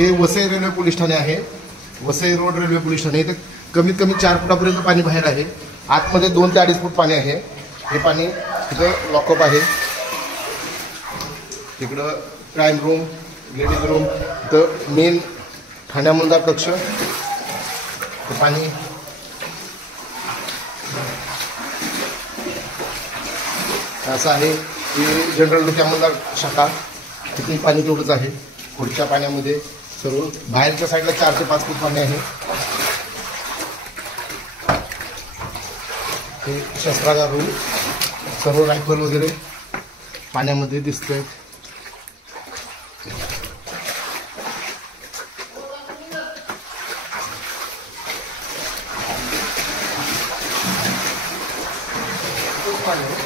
हे Vasai railway police Thane आहे. Vasai road railway police Thane. इथे कमीत कमी 4 फुटापर्यंत पाणी बाहेर आहे. आतमध्ये 2 ते 2.5 फूट पाणी आहे. हे पाणी इथं लॉकअप आहे. तिकडं क्राईम रूम, लेडीज रूम, इथं मेन ठाण्यामधला कक्ष. हे पाणी असं आहे की जनरल डोक्यामधला शाखा तिथे पाणी तेवढंच आहे. पुढच्या पाण्यामध्ये सर्व बाहेरच्या साईडला 4 ते 5 फूट पाणी आहे. हे शस्त्रागार रूम, सर्व रायफल वगैरे पाण्यामध्ये दिसतंय. पाणी